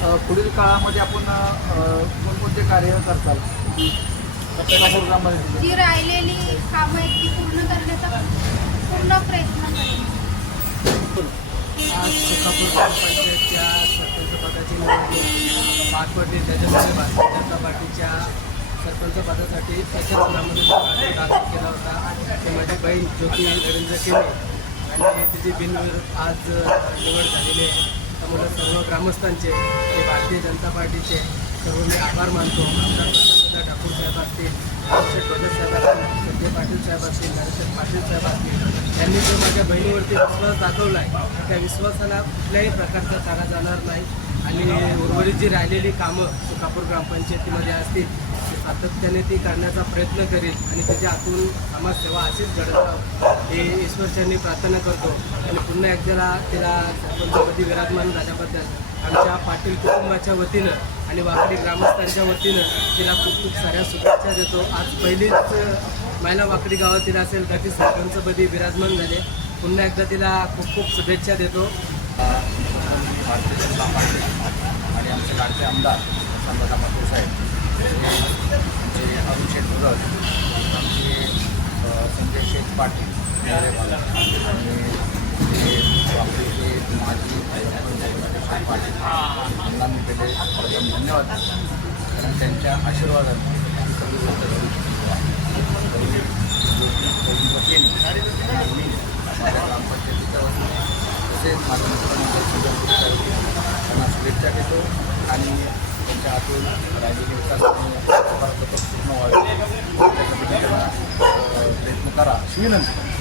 पुढील काळामध्ये आपण कोणकोणते कार्य करताल. जी राहिलेली कामं आहेत ती पूर्ण करण्याचा पूर्ण प्रयत्न करेन. आज सुखापूर ग्रामपंचायतच्या सरपंच पदाची निवडणूक पार पडली त्याच्यामध्ये भारतीय जनता पार्टीच्या सरपंच पदासाठी अर्ज दाखल केला होता. ते माझी बहीण ज्योती रवींद्र केले आणि तिची बिनविरोध आज निवड झालेली आहे. त्यामुळे सर्व ग्रामस्थांचे आणि भारतीय जनता पार्टीचे सर्व मी आभार मानतो. आमदार ठाकूर साहेब असतील अभिषेक भगत साहेब असतील संजय पाटील साहेब असतील नरेश पाटील साहेब असतील त्यांनी जो माझ्या बहिणीवरती विश्वास दाखवला आहे त्या विश्वासाला कुठल्याही प्रकारचा तारा जाणार नाही. आणि उर्वरित जी राहिलेली कामं कापूर ग्रामपंचायतीमध्ये असतील सातत्याने ती करण्याचा प्रयत्न करेल आणि त्याच्या हातून समाजसेवा अशीच घडत हे ईश्वरचरणी प्रार्थना करतो. आणि पुन्हा एकदा तिला सरपंचपदी विराजमान झाल्याबद्दल आमच्या पाटील कुटुंबाच्या वतीनं आणि वाकडी ग्रामस्थांच्या वतीनं तिला खूप खूप साऱ्या शुभेच्छा देतो. आज पहिलीच महिला वाकडी गावातील असेल तर ती सरपंचपदी विराजमान झाले. पुन्हा एकदा तिला खूप खूप शुभेच्छा देतो. भारतीय जनता पार्टी आणि आमचे लाडके आमदार संभाजा पाटील साहेब अरुण आमचे संजय शेठ पाटील आणि ते आपले जे माजी पाटील यांना मी पहिले प्रथम धन्यवाद. कारण त्यांच्या आशीर्वादाने आम्ही सगळे लोक शकतो. पहिले मी माझ्या ग्रामपंचायतीच्या वतीने तसेच माझ्या मित्रांच्या त्यांना शुभेच्छा देतो. आणि त्यांच्या हातून राजकीय विकास कामे लवकरात लवकर पूर्ण व्हावे त्याच्यासाठी त्यांना अ, प्रयत्न करा अशी विनंती